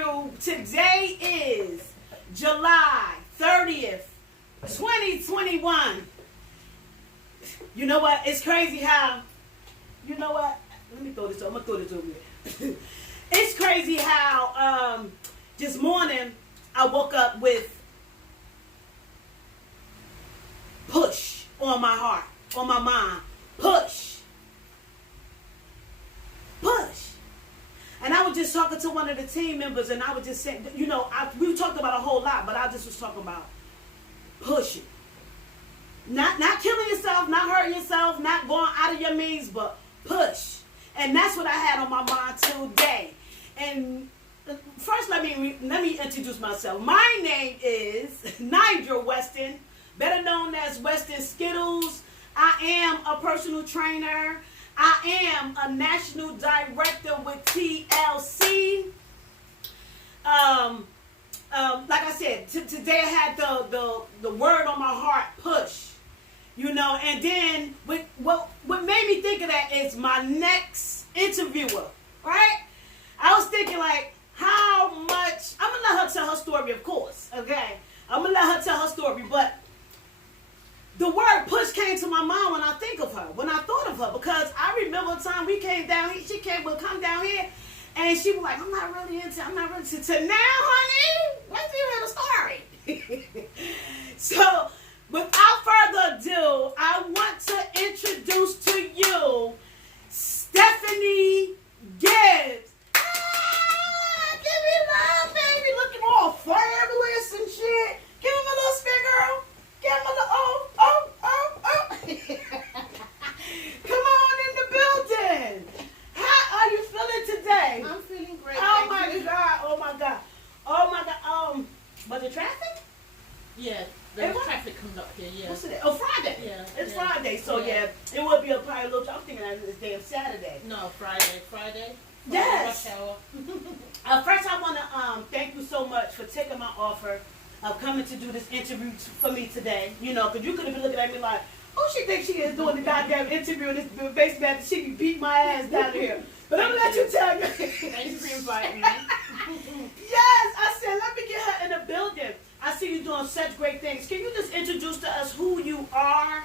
through. Today is July 30th, 2021. You know what? It's crazy how, you know what? Let me throw this over. I'm going to throw this over here. It's crazy how this morning I woke up with push on my heart, on my mind. Push. And I was just talking to one of the team members, and I was just saying, you know, we talked about a whole lot, but I just was talking about pushing. Not killing yourself, not hurting yourself, not going out of your means, but push. And that's what I had on my mind today. And first, let me introduce myself. My name is Nigel Weston, better known as Weston Skittles. I am a personal trainer. I am a national director with TLC. Like I said, today I had the word on my heart, push. You know, and then what made me think of that is my next interviewer, right? I was thinking like, how much, I'm going to let her tell her story, of course, okay? I'm going to let her tell her story, but the word push came to my mind when I think of her, when I thought of her, because I remember the time we came down here, she would come down here, and she was like, I'm not really into, to now, honey, let's hear the story. So, without further ado, I want to introduce to you Stephanie Gibbs. Give me love, baby, looking all fabulous and shit. Give him a little spin, girl. Give him a little, oh. Come on in the building. How are you feeling today? I'm feeling great. Oh my God. Was it traffic? Yeah, there's traffic comes up here, yeah. What's it? Oh, Friday. Yeah. It's Friday, so yeah, it would be probably a little, I'm thinking that it's damn Saturday. No, Friday. Yes. Rush hour. First, I want to thank you so much for taking my offer of coming to do this interview for me today. You know, because you could have been looking at me like, who she thinks she is doing the goddamn interview in this basement? She can beat my ass down here. But I'm going to let you tell me. Thank you for inviting me. Yes, I said, let me get her in the building. I see you doing such great things. Can you just introduce to us who you are?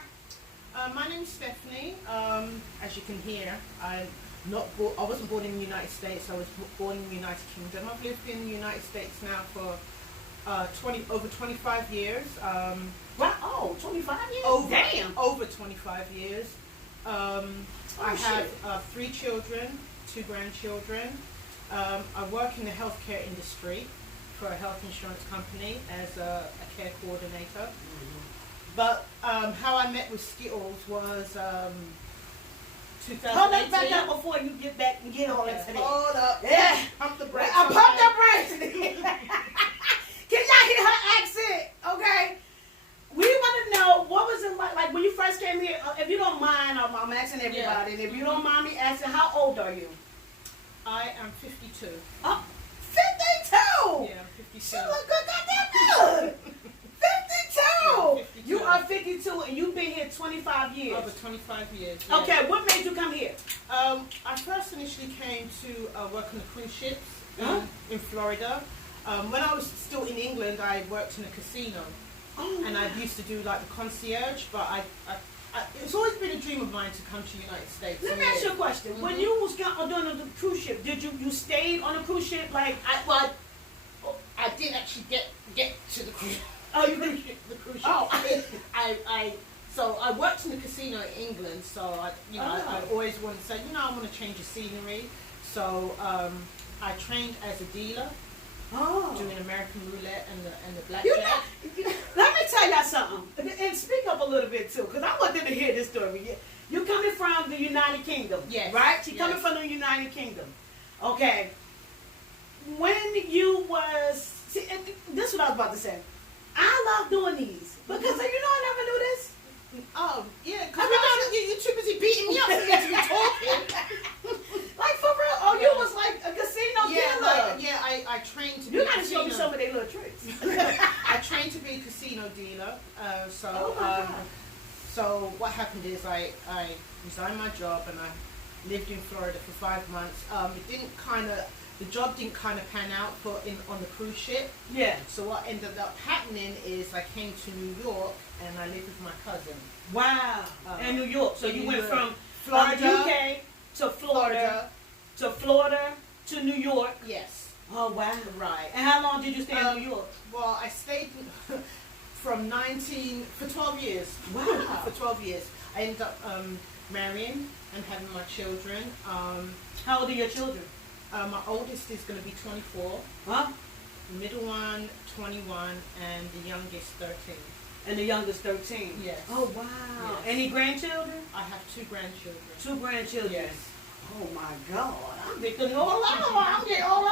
My name is Stephanie. As you can hear, I wasn't born in the United States. I was born in the United Kingdom. I've lived in the United States now for over 25 years. Wow, oh, 25 years? Damn. Over 25 years. I have 3 children, 2 grandchildren. I work in the healthcare industry for a health insurance company as a care coordinator. Mm-hmm. But how I met with Skittles was 2018. Hold that back up before you get back and get all into that. Hold up. Yeah. Pump the brakes. I pumped the brakes. Can y'all hear her accent? Okay. We want to know, what was it like when you first came here? If you don't mind, I'm asking everybody. Yeah. And if you don't mind me asking, how old are you? I am 52. Oh, 52? Yeah, I'm 52. She look good, goddamn good. 52. 52. You are 52 and you've been here 25 years. Over 25 years. Yeah. Okay, what made you come here? I first initially came to work on the cruise ships in Florida. When I was still in England, I worked in a casino. Oh, and I used to do like the concierge, but it's always been a dream of mine to come to the United States. Let me ask you a question. Mm-hmm. When you was doing the cruise ship, did you stayed on a cruise ship? Like I did actually get to the cruise. Oh, you did the cruise ship. Oh, so I worked in the casino in England. So I always wanted to say, I want to change the scenery. So I trained as a dealer. Oh. Doing American roulette and the blackjack. Let me tell y'all something, and speak up a little bit too, because I want them to hear this story. You coming from the United Kingdom, yes, right? She coming from the United Kingdom. Okay. When you was, see, this is what I was about to say. I love doing these because you know I never knew this. Oh yeah, because you're too busy beating me up for me to be talking. Like for real? Oh, you was like a casino dealer. I trained to be you gotta show me some of their little tricks. I trained to be a casino dealer. So what happened is I resigned my job and I lived in Florida for 5 months. It didn't kind of the job didn't kind of pan out on the cruise ship. Yeah. So what ended up happening is I came to New York and I lived with my cousin. Wow. In New York. So you went from Florida, UK to Florida to New York. Yes. Oh wow. Right. And how long did you stay in New York? Well, I stayed for 12 years. Wow. For 12 years. I ended up marrying and having my children. How old are your children? My oldest is going to be 24. Huh? The middle one, 21, and the youngest, 13. And the youngest 13. Yes. Oh wow. Yes. Any grandchildren? I have 2 grandchildren. 2 grandchildren. Yes. Oh my God. I'm getting all I'm getting all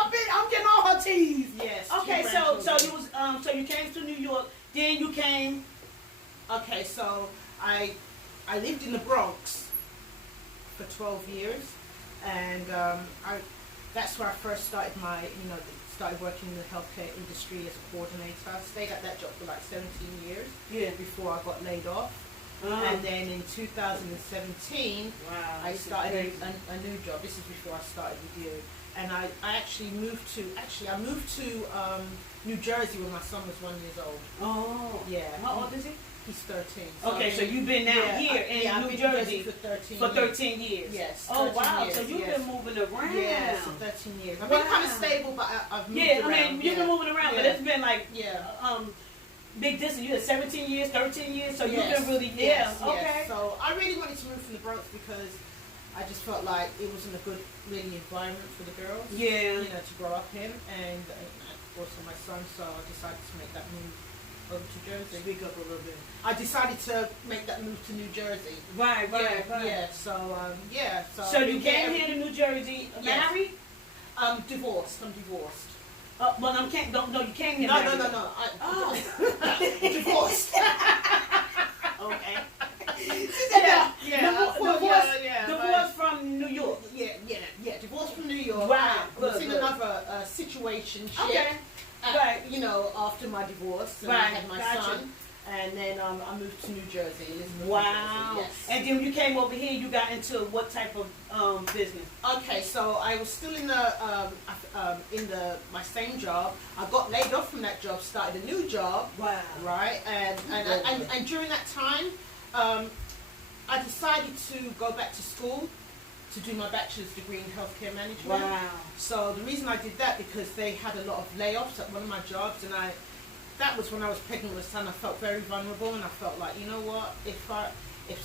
her teeth. Yes. Okay, so you came to New York, then you came. Okay, so I lived in the Bronx for 12 years, and that's where I first started started working in the healthcare industry as a coordinator. I stayed at that job for like 17 years. Yeah. Before I got laid off. And then in 2017, I started a new job. This is before I started with you. And I actually moved to New Jersey when my son was 1 year old. Oh. Yeah. How old is he? He's 13. Okay, so you've been here in New Jersey for 13 for 13 years. Yes. Oh wow! Years, So you've been moving around. Yes, for 13 years. I've been kind of stable, but I've moved around. I mean you've been moving around, but it's been like yeah. Big distance. You had 17 years, 13 years, so you've been really okay. Yes. So I really wanted to move from the Bronx because I just felt like it wasn't a good, really environment for the girls. Yeah. To grow up in, and also my son. So I decided to make that move over to Jersey. Speak up a little bit. I decided to make that move to New Jersey. Right. Yeah. So So you came here to New Jersey, married? Divorced. I'm divorced. Well, you came here. No. Divorced. Okay. Yeah. Divorce from New York. Yeah. Divorce from New York. Wow. I was in another situation. Okay. Right. After my divorce, and I had my son. And then I moved to New Jersey. Wow. New Jersey, yes. And then when you came over here, you got into what type of business? Okay, so I was still in my same job. I got laid off from that job, started a new job. Wow. Right, and during that time, I decided to go back to school to do my bachelor's degree in healthcare management. Wow. So the reason I did that because they had a lot of layoffs at one of my jobs, and that was when I was pregnant with a son. I felt very vulnerable, and I felt like, you know what, if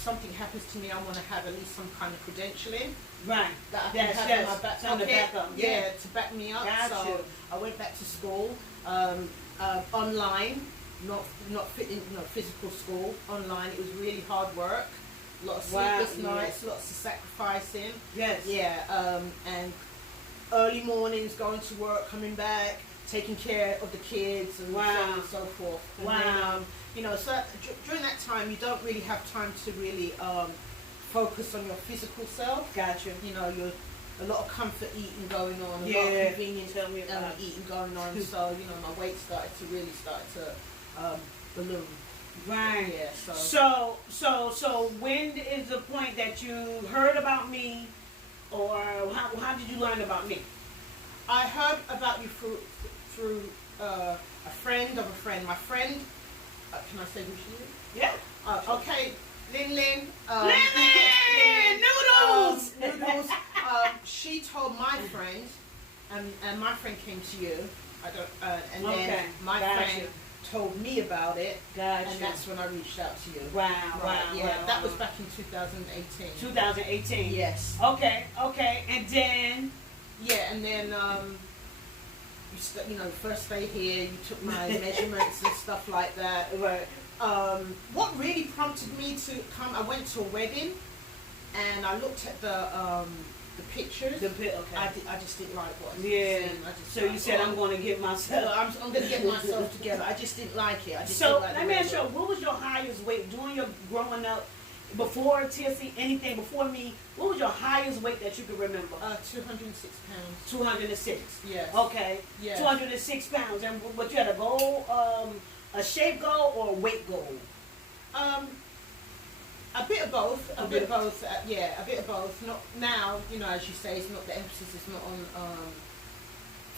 something happens to me, I want to have at least some kind of credentialing. Right. That I can have in my back pocket. Yeah, to back me up. Gotcha. So I went back to school, online, not physical school, online. It was really hard work. A lot of sleepless nights, lots of sacrificing. Yes. Yeah. And early mornings, going to work, coming back, taking care of the kids, and so on and so forth. And then, so during that time, you don't really have time to really focus on your physical self. Gotcha. You're a lot of comfort eating going on, a lot of convenience eating going on. So my weight started to balloon. Right. Yeah. So when is the point that you heard about me, or how did you learn about me? I heard about you through a friend of a friend. My friend, can I say who she is? Yeah. Okay, Lin. Lin! Noodles! Noodles. She told my friend, and my friend came to you. Then my friend told me about it, and that's when I reached out to you. Wow. That was back in 2018. 2018. Yes. Okay, and then. Yeah, and then first day here, you took my measurements and stuff like that. Right. What really prompted me to come? I went to a wedding, and I looked at the pictures. Okay. I just didn't like what I was seeing. So you said, I'm going to get myself. I'm going to get myself together. I just didn't like it. Let me ask you, what was your highest weight during your growing up? Before TLC, anything before me, what was your highest weight that you could remember? 206 pounds. 206. Yes. Okay. Yes. 206 pounds. And what you had a goal, a shape goal or a weight goal? A bit of both. A bit of both. A bit of both. Not now. As you say, it's not the emphasis is not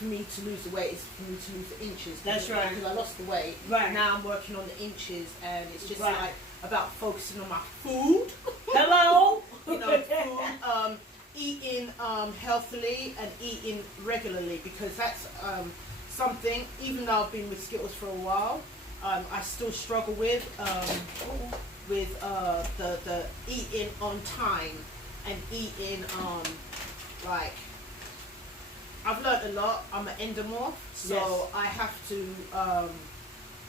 for me to lose the weight is for me to lose the inches. That's right. Because I lost the weight. Right. Now I'm working on the inches, and it's just Right. like about focusing on my food. Hello. You know, food, eating healthily and eating regularly, because that's something. Even though I've been with Skittles for a while, I still struggle with the eating on time and eating like. I've learned a lot. I'm an endomorph, so Yes. I have to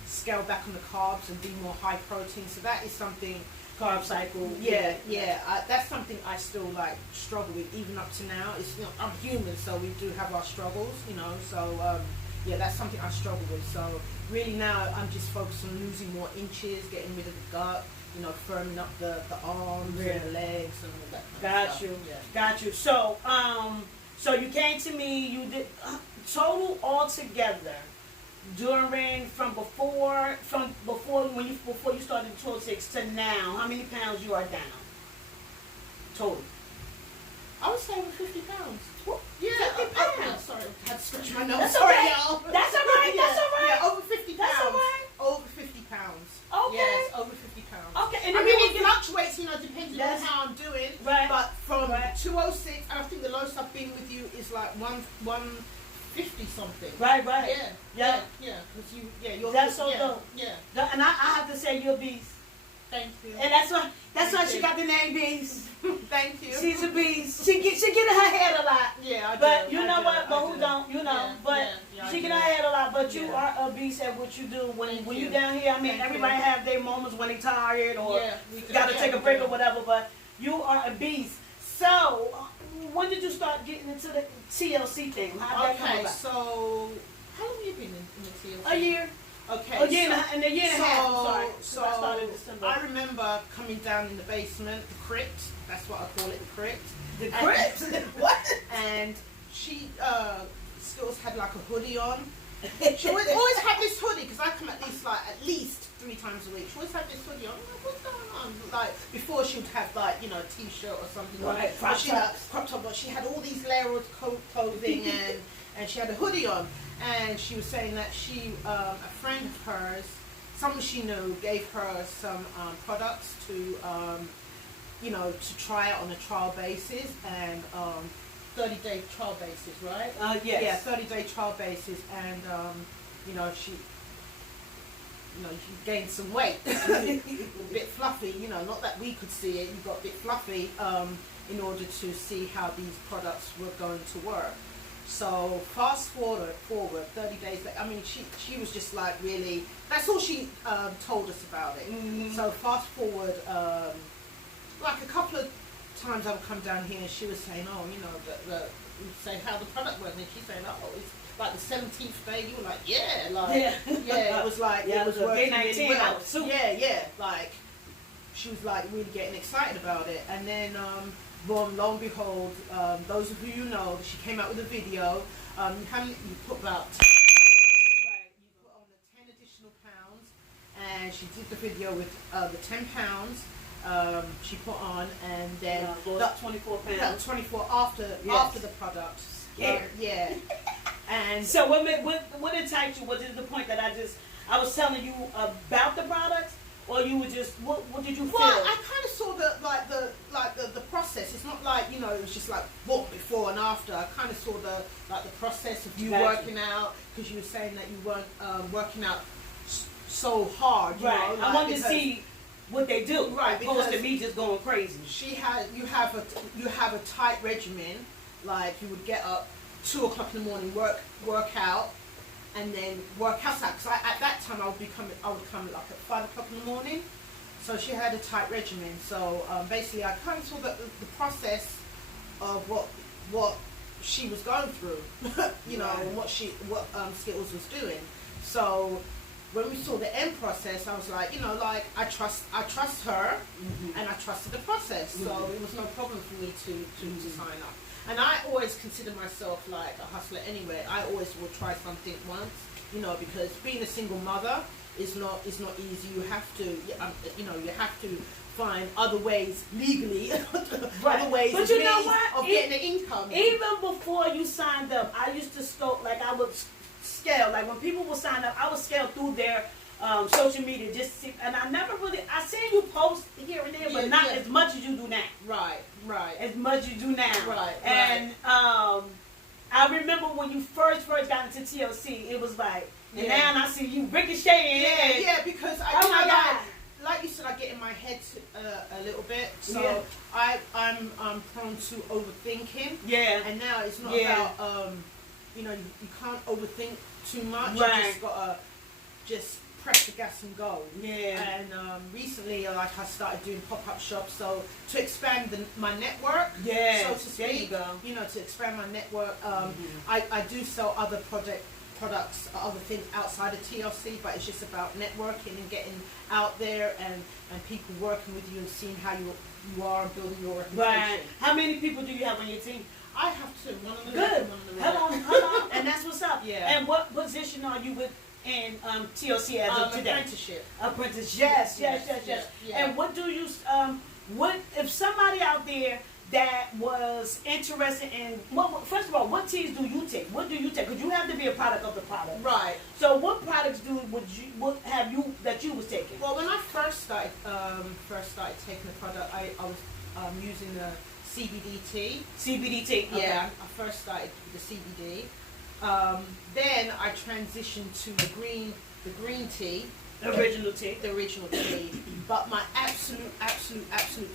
scale back on the carbs and be more high protein. So that is something. Carb cycle. Yeah. That's something I still like struggle with even up to now. It's, you know, I'm human, so we do have our struggles, you know. So yeah, that's something I struggle with. So really now I'm just focused on losing more inches, getting rid of the gut, you know, firming up the arms and the legs and all that kind of stuff. Got you. So so you came to me. You did total altogether. During before you started the 12-6 to now, how many pounds you are down? Total. I would say over 50 pounds. Yeah, 50 pounds. Sorry, I had to stretch my nose. That's Sorry, okay. y'all. That's all right. That's all right. Yeah, over 50 pounds. That's all right. Over 50 pounds. Okay. Yes, over 50 pounds. Okay. And I then mean, you it fluctuates, you know, depending on how I'm doing. Right. But from Right. 206, I think the lowest I've been with you is like 150 something. Right. Yeah. Because you're. That's so dope. Yeah. And I have to say you're a beast. Thank you. And that's why she got the name Beast. Thank you. She's a beast. She get in her head a lot. Yeah, I do. But you I know do, what? But I who do. don't? You know. Yeah, But yeah, she I get do. her head a lot. But you Yeah. are a beast at what you do. When Thank you you. down here, I mean, Thank everybody you. have their moments when they tired or we do. got to Yeah, take a we break do. or whatever. But you are a beast. So when did you start getting into the TLC thing? How did that come Okay, about? so how long have you been in the TLC? A year. Okay. A year and a year and a half. I'm sorry. So I started in December. I remember coming down in the basement, the crypt. That's what I call it, the crypt. The crypt? What? And she, Skills had like a hoodie on. She always had this hoodie, because I come at least 3 times a week. She always had this hoodie on. I'm like, what's going on? Like, before she would have like, you know, a t-shirt or something. Right, But she had crop top, but she had all these layered clothing and she had a hoodie on. And she was saying that she, a friend of hers, someone she knew, gave her some products to, you know, to try out on a trial basis, and 30-day trial basis, right? Yes. Yeah, 30-day trial basis, and you know, she gained some weight, a bit fluffy. You know, not that we could see it. You got a bit fluffy in order to see how these products were going to work. So fast forward 30 days. I mean, she was just like really. That's all she told us about it. Mm-hmm. So fast forward, like a couple of times I would come down here and she was saying, oh, you know, we'd say how the product was, and she's saying, oh, it's like the 17th day. You were like, yeah, like yeah, it was like Yeah, it was it was a working big really 19 well. hours soup. Yeah, like she was like really getting excited about it, and then. Boom, lo and behold, those of you who know, she came out with a video. You put about you put on the 10 additional pounds, and she did the video with the 10 pounds she put on, and then lost 24 pounds. Yeah, 24 after the product. Scared. Yeah. And So what enticed you? Was it the point that I was telling you about the products? Or you were just what did you feel? Well, I kind of saw the process. It's not like, you know, it was just like what before and after. I kind of saw the process of you working out, because you were saying that you weren't working out so hard. You right. know, I wanted to see what they do. Right. Opposed to me just going crazy. You have a tight regimen. Like you would get up 2 o'clock in the morning, work out. And then work outside, because at that time I would come like at 5 o'clock in the morning. So she had a tight regimen. So basically, I kind of saw the process of what she was going through, you know, and what Skittles was doing. So when we saw the end process, I was like, you know, like I trust her, and I trusted the process. So it was no problem for me to sign up. And I always consider myself like a hustler anyway. I always will try something once, you know, because being a single mother is not easy. You have to, you know, you have to find other ways legally, Right. other ways But of you know means what? of getting an income. Even before you signed up, I used to I would scale. Like when people would sign up, I would scale through their social media just to see, and I never really, I see you post here and there, but not as much as you do now. Right. As much as you do now. Right. And I remember when you first got into TLC, it was like, and now I see you ricocheting. Because oh my God. Like you said, I get in my head a little bit, so I'm prone to overthinking. Yeah. And now it's not about you can't overthink too much. Right. You just gotta just press the gas and go. Yeah. And recently, like I started doing pop-up shops, so to expand my network. Yeah. So to speak, there you go. To expand my network, I do sell other products, other things outside of TLC, but it's just about networking and getting out there and people working with you and seeing how you are and building your reputation. Right. How many people do you have on your team? I have two. One on the good. left and one on the right. Hello. And that's what's up. Yeah. And what position are you with in TLC as of today? Apprenticeship. Apprentice. Yes. Yeah. And what do you what if somebody out there that was interested in, first of all, what teas do you take? What do you take? Because you have to be a product of the product. Right. So what products have you that you was taking? Well, when I first started taking the product, I was using the CBD tea. CBD tea. Okay. Yeah. I first started with the CBD. Then I transitioned to the green tea. The original tea. The original tea. But my absolute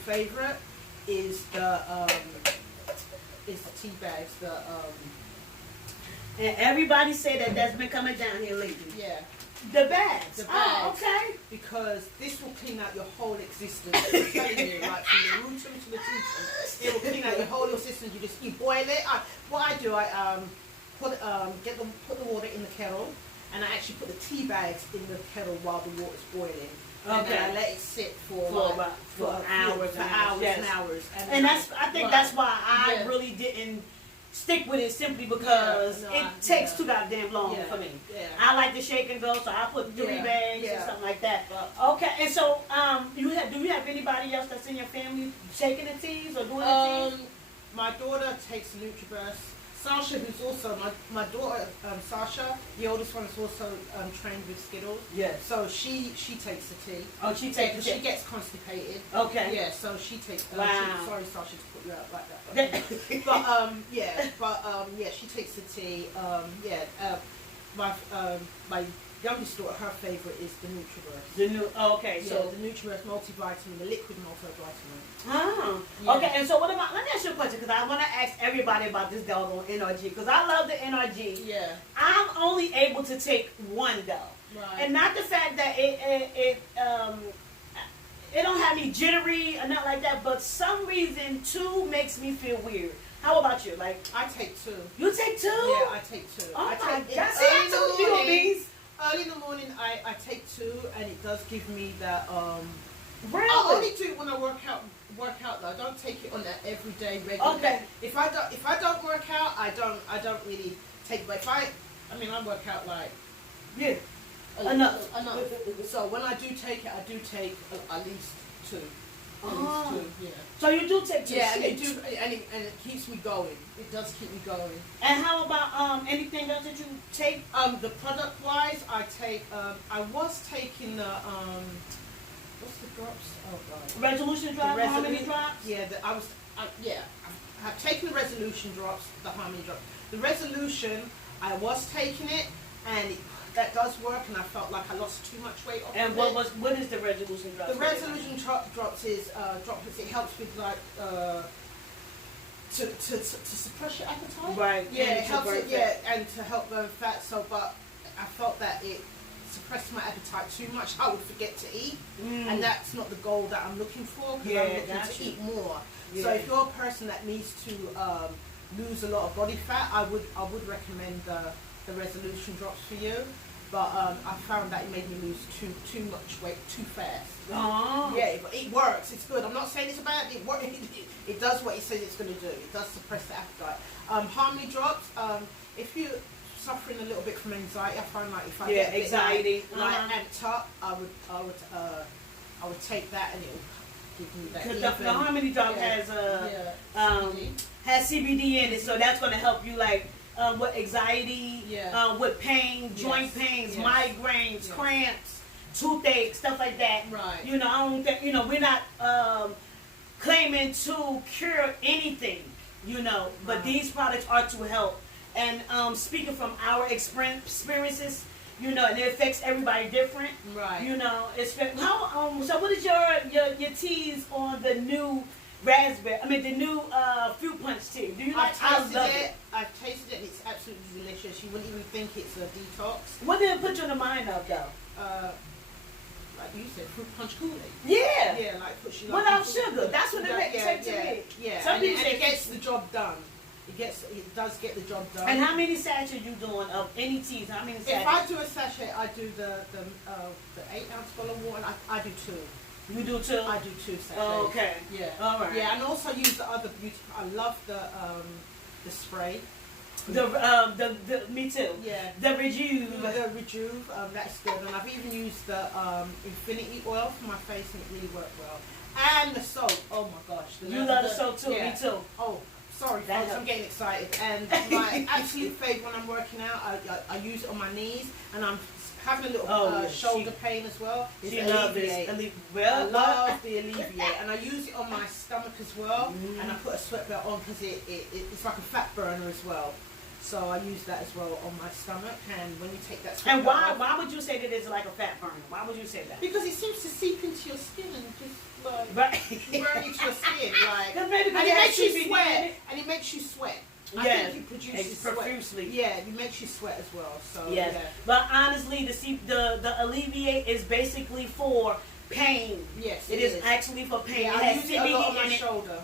favorite is the tea bags. And everybody say that's been coming down here lately. Yeah. The bags. The bags. Oh, okay. Because this will clean out your whole existence. I'm telling you, like from the rootum to the tutum, it will clean out your whole existence. You boil it. What I do, I put the water in the kettle, and I actually put the tea bags in the kettle while the water's boiling. And then I let it sit for hours and hours. And I think that's why I really didn't stick with it, simply because it takes too goddamn long for me. Yeah. I like to shake and go, so I put 3 bags or something like that. Okay, and so do you have anybody else that's in your family shaking the teas or doing the teas? My daughter takes the NutriBurst. Sasha, who's also my daughter, Sasha, the oldest one, is also trained with Skittles. Yes. So she takes the tea. Oh, she takes the tea. She gets constipated. Okay. Yeah. So she takes. Wow. Sorry, Sasha, to put you out like that. But she takes the tea. My youngest daughter, her favorite is the NutriBurst. So the NutriBurst multivitamin, the liquid multivitamin. Oh, okay. And so what about? Let me ask you a question, because I want to ask everybody about this doggone NRG, because I love the NRG. Yeah. I'm only able to take one though, and not the fact that it don't have me jittery or nothing like that, but some reason 2 makes me feel weird. How about you? Like, I take 2. You take 2? Yeah, I take 2. Oh my God! See, I told you these. Early in the morning, I take 2, and it does give me that. Really? I only do it when I work out though. I don't take it on that everyday regular. Okay. If I don't work out, I don't really take it. But if I work out like enough. So when I do take it, I do take at least 2. At least 2, yeah. So you do take 2. Yeah, and it keeps me going. It does keep me going. And how about anything else that you take? The product wise, I take. I was taking the what's the drops? Oh God. Resolution drops. Harmony drops. Yeah, I've taken the resolution drops, the harmony drops. The resolution, I was taking it, and that does work, and I felt like I lost too much weight off of it. And what is the resolution drops? The resolution drops is droplets. It helps with like to suppress your appetite. Right. Yeah, it helps it. Yeah, and to help burn fat. So, but I felt that it suppressed my appetite too much. I would forget to eat, and that's not the goal that I'm looking for. Because I'm looking to eat more. Yeah. So if you're a person that needs to lose a lot of body fat, I would recommend the resolution drops for you. But I found that it made me lose too much weight too fast. Oh. Yeah, but it works. It's good. I'm not saying it's bad. It does what it says it's going to do. It does suppress the appetite. Harmony drops. If you're suffering a little bit from anxiety, I find like if I get anxiety, amped up, I would take that, and give you that. Because the Harmony Dog has CBD. has CBD in it, so that's going to help you like with anxiety, with pain, joint pains, migraines, cramps, toothache, stuff like that. Right. You know, I don't think we're not claiming to cure anything. You know, but these products are to help. And speaking from our experiences, you know, and it affects everybody different. Right. You know, so what is your teas on the new raspberry? I mean, the new fruit punch tea. Do you like? I've tasted it. It's absolutely delicious. You wouldn't even think it's a detox. What did it put you in the mind of, though? Like you said, fruit punch Kool-Aid. Yeah. Yeah, like push you. Without sugar. That's what it makes to me. Yeah. Some people and it gets the job done. It does get the job done. And how many sachets you doing of any teas? How many sachets? If I do a sachet, I do the 8-ounce bottle of water. I do 2. You do 2? I do 2 sachets. Oh, okay. Yeah. All right. Yeah, and also use the other beauty. I love the spray. Me too. Yeah. The Rejuve. The Rejuve, that's good. And I've even used the Infinity Oil for my face, and it really worked well. And the soap. Oh my gosh. You love the soap too. Yeah. Me too. Oh. Sorry, folks, I'm getting excited. And my absolute favourite when I'm working out, I use it on my knees, and I'm having a little shoulder pain as well. It's Alleviate. I love the Alleviate, and I use it on my stomach as well, and I put a sweat belt on because it's like a fat burner as well. So I use that as well on my stomach, and when you take that sweat and belt why would you say that it's like a fat burner? Why would you say that? Because it seems to seep into your skin and just like burn into your skin, like, and it makes you sweat. And it makes you sweat. I think it produces profusely. Sweat. Yeah, it makes you sweat as well. So yeah. But honestly, the Alleviate is basically for pain. Yes, it is actually for pain. Yeah, I use it a lot on my shoulder.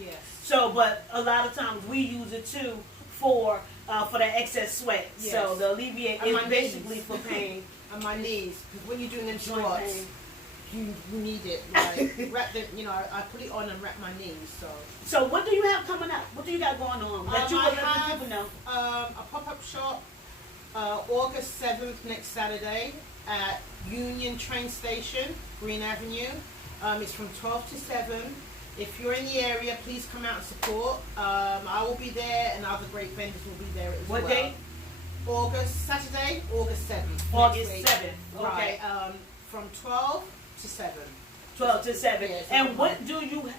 Yes. So, but a lot of times we use it too for that excess sweat. Yes. So the Alleviate is basically for pain. And my knees, because when you're doing them squats, you need it. Like, wrap them, I put it on and wrap my knees. So what do you have coming up? What do you got going on? That you let the people know. A pop-up shop, August 7th, next Saturday, at Union Train Station, Green Avenue. It's from 12 to 7. If you're in the area, please come out and support. I will be there, and other great vendors will be there as well. What date? Saturday, August 7th. August 7th. Okay. Right. From 12 to 7. 12 to 7. Yeah, and what do you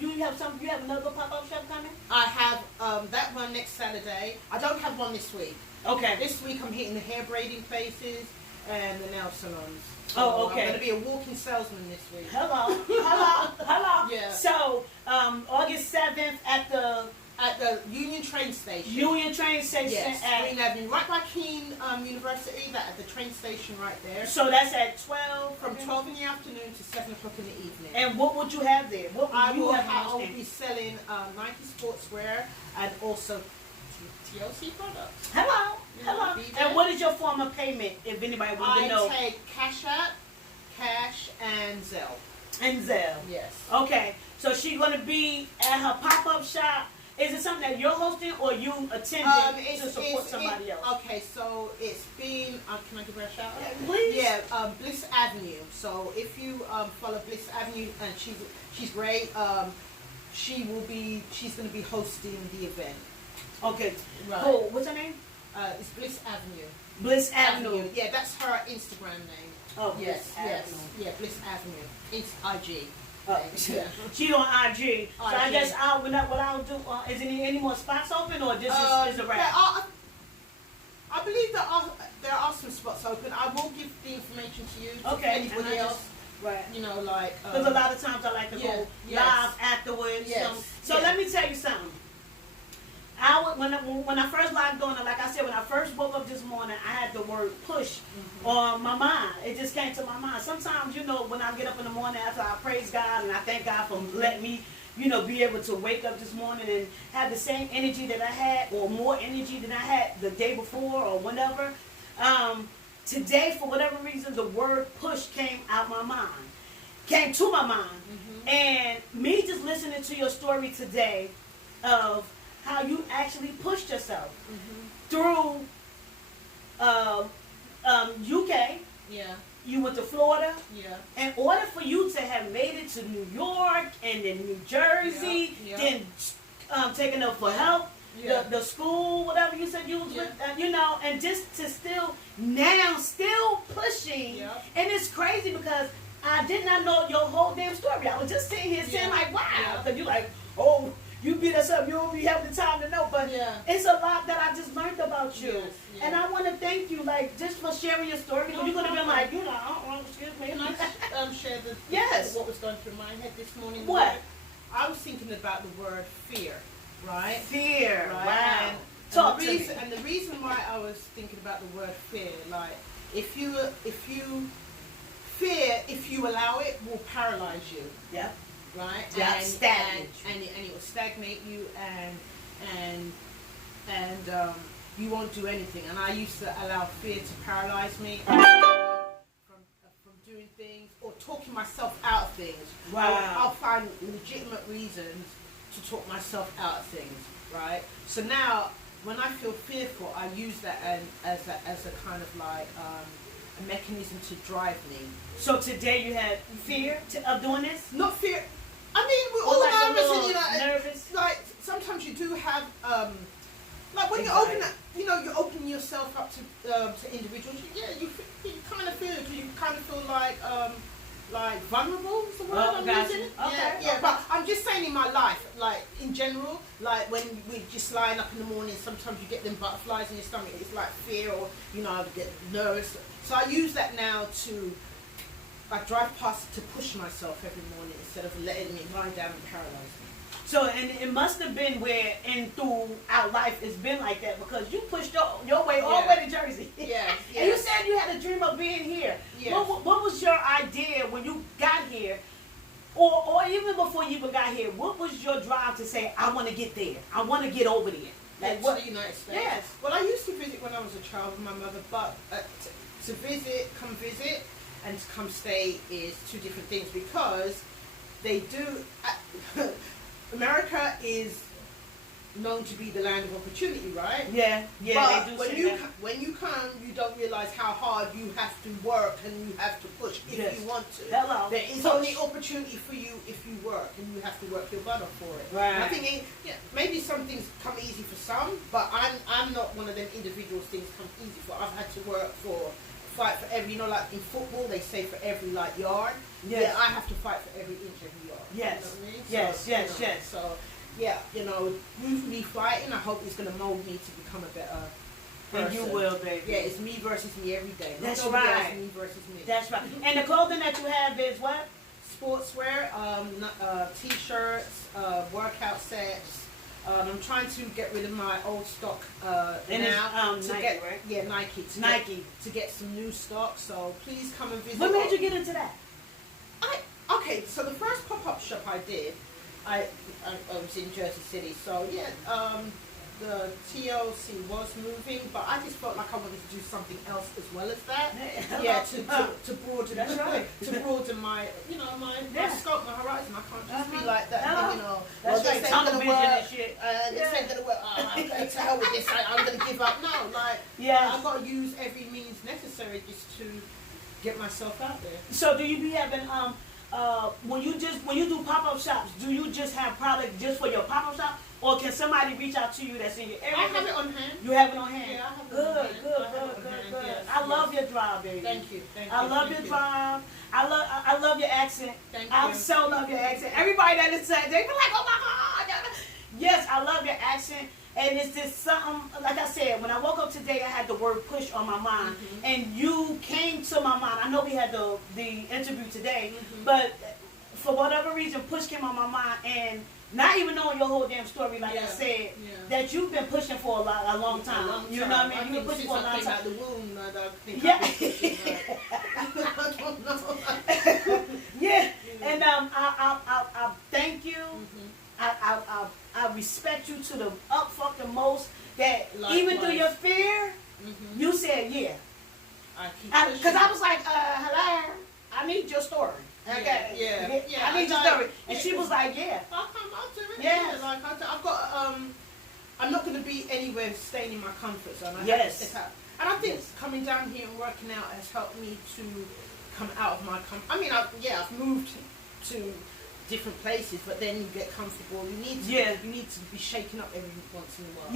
you have another pop-up shop coming? I have that one next Saturday. I don't have one this week. Okay. This week I'm hitting the hair braiding places and the nail salons. So okay. I'm going to be a walking salesman this week. Hello. Yeah. So, August 7th at the Union Train Station. Yes, at Green Avenue, right by Keene University. At the train station right there. So that's at 12. From 12 in the afternoon to 7 o'clock in the evening. And what would you have there? I will be selling Nike sportswear and also TLC products. Hello. And what is your form of payment? If anybody wants to know, I take Cash App, Cash, and Zelle. Yes. Okay. So she's going to be at her pop-up shop. Is it something that you're hosting or you attending to support somebody else? Okay, so it's been, can I give her a shout out? Please. Yeah, Bliss Avenue. So if you follow Bliss Avenue, and she's great, she's going to be hosting the event. Okay. Right. Cool. What's her name? It's Bliss Avenue. Bliss Avenue. Yeah, that's her Instagram name. Oh, yes. Yeah, Bliss Avenue. It's IG. Yeah. She's on IG. So I guess what I'll do, is any more spots open or this is a wrap? I believe there are some spots open. I will give the information to you. To anybody else. Right. Because a lot of times I like to go live afterwards. Yes. So let me tell you something. When I first logged on, like I said, when I first woke up this morning, I had the word push on my mind. It just came to my mind. Sometimes, when I get up in the morning after I praise God and I thank God for letting me, be able to wake up this morning and have the same energy that I had or more energy than I had the day before or whatever. Today, for whatever reason, the word push came to my mind. And me just listening to your story today of how you actually pushed yourself through UK, you went to Florida. Yeah. In order for you to have made it to New York and then New Jersey, Yeah. then taking up for help, Yeah. the school, whatever you said you was with, you know, and just to still pushing. Yeah. And it's crazy because I did not know your whole damn story. I was just sitting here saying like, wow, because you like, oh, you beat us up, you don't be having the time to know, but it's a lot that I just learned about you. Yes, yes. And I want to thank you, like, just for sharing your story, because you could have been like, you know, excuse me. Can I share Yes. what was going through my head this morning? What? I was thinking about the word fear, right? Fear. Right? Wow. And To me. And the reason why I was thinking about the word fear, like, if you fear, if you allow it, will paralyze you. Yeah. Right? Yeah, and stagnate and it will stagnate you, and you won't do anything. And I used to allow fear to paralyze me from doing things or talking myself out of things. Wow. I'll find legitimate reasons to talk myself out of things, right? So now, when I feel fearful, I use that as a kind of like a mechanism to drive me. So today you had fear of doing this? Not fear. I mean, we're Or all like a nervous, and little nervous? like sometimes you do have, like when Anxiety. you're opening yourself up to individuals. You kind of feel it. You kind of feel like vulnerable is the word I'm gotcha. using. Okay. Yeah. But I'm just saying in my life, like in general, like when we're just lying up in the morning, sometimes you get them butterflies in your stomach. It's like fear, or I get nervous. So I use that now to. I drive past to push myself every morning instead of letting me lie down and paralyze me. So, and it must have been where throughout life it's been like that, because you pushed your way all the way to Jersey. Yes. And you said you had a dream of being here. Yes. What was your idea when you got here? Or even before you even got here, what was your drive to say, I want to get there. I want to get over there? Like what? To the United States? Yes. Well, I used to visit when I was a child with my mother, but to come visit, and to come stay is two different things, because they do. America is known to be the land of opportunity, right? Yeah. But they do when say you that. when you come, you don't realize how hard you have to work and you have to push if you want to. Hello. There is only opportunity for you if you work, and you have to work your butt off for it. Right. And I think maybe some things come easy for some, but I'm not one of them individuals things come easy for. I've had to fight for every, like in football they say for every yard. Yes. Yeah, I have to fight for every inch, every yard. Yes. You know what I mean? Yes. So yeah, with me fighting, I hope it's gonna mold me to become a better person. And you will, baby. Yeah, it's me versus me every day. That's Nobody else, right. me versus me. That's right. And the clothing that you have is what? Sportswear, t-shirts, workout sets. I'm trying to get rid of my old stock And now. it's to Nike, get, right? Yeah, Nike. To get some new stock. So please come and visit. What made you get into that? Okay, so the first pop-up shop I did, I was in Jersey City. So yeah, the TLC was moving, but I just felt like I wanted to do something else as well as that. Yeah, to broaden. That's right. To broaden my, my scope, my horizon. I can't just be like that. That's this right. ain't Tunnel gonna vision work. and shit. This ain't gonna work. Okay, to hell with this. I'm gonna give up. No, I've got to use every means necessary just to get myself out there. So do you be having when you do pop-up shops, do you just have product just for your pop-up shop, or can somebody reach out to you that's in your area? I have it on hand. You have it on hand? Yeah, I have it on hand. Good. Yes, I love your drive, baby. Thank you. I love your drive. I love your accent. Thank I you. so love your accent. Everybody that is saying, they be like, oh my God. Yes, I love your accent. And it's just something, like I said, when I woke up today, I had the word push on my mind. Mm-hmm. And you came to my mind. I know we had the interview today, Mm-hmm. but for whatever reason, push came on my mind. And not even knowing your whole damn story, like I said, that you've been pushing for a long time. You know what I mean? You've been pushing for a long time. Out the womb, Yeah. I don't know. Yeah. And I thank you. Mm-hmm. I respect you to the up fucking most. That Likewise. even through your fear, Mm-hmm. you said yeah. I keep Because I was like, hello, I need your story. Okay. Yeah. I need your story. And she was like, yeah. I'll do it. Yes. Yeah, I've got I'm not going to be anywhere staying in my comfort zone. I have Yes. to step out. And I think coming down here and working out has helped me to come out of my I mean, I've moved to different places, but then you get comfortable. You need to be shaken up every once in a while.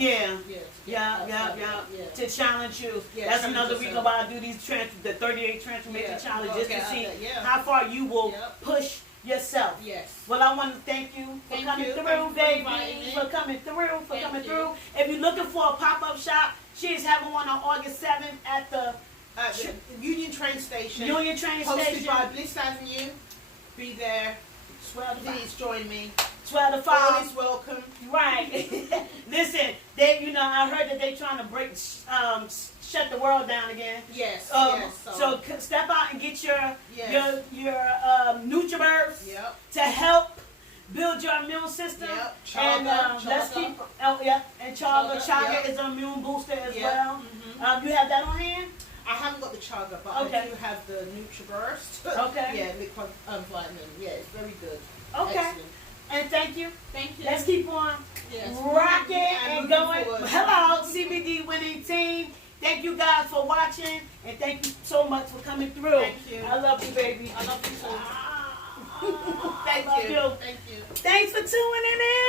To challenge you. Yeah, that's challenge another yourself. reason why I do these the 38 transformation challenge, just to see how far you will push yourself. Yes. Well, I want to thank you for coming through, baby. For coming through. If you're looking for a pop-up shop, she is having one on August 7th at the Union Train Station. Hosted by Bliss Avenue. Be there. Please join me. 12 to 5. All is welcome. Right. Listen, I heard that they trying to shut the world down again. Yes. So step out and get your NutriBurst to help build your immune system. Yep. And let's keep. And chaga is an immune booster as well. Mm-hmm. You have that on hand? I haven't got the chaga, but I do have the NutriBurst. Okay. liquid vitamin. Yeah, it's very good. Okay. Excellent. And thank you. Thank you. Let's keep on rocking and going. Hello, CBD winning team. Thank you guys for watching, and thank you so much for coming through. Thank you. I love you, baby. I love you so. Thank you. Thank you. Thanks for tuning in.